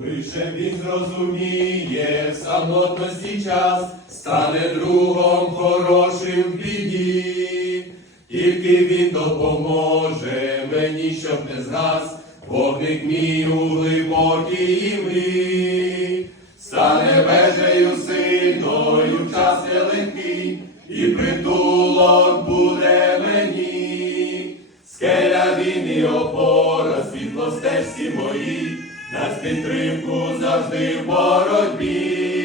Лише він зрозуміє в самотності час, стане другом хорошим в біді. Тільки він допоможе мені, щоб не згас вогник мій у глибокій імлі. Стане вежею сильною в час нелегкий, і притулок буде мені. Скеля він і опора, світло стежці мої, дасть підтримку завжди в боротьбі.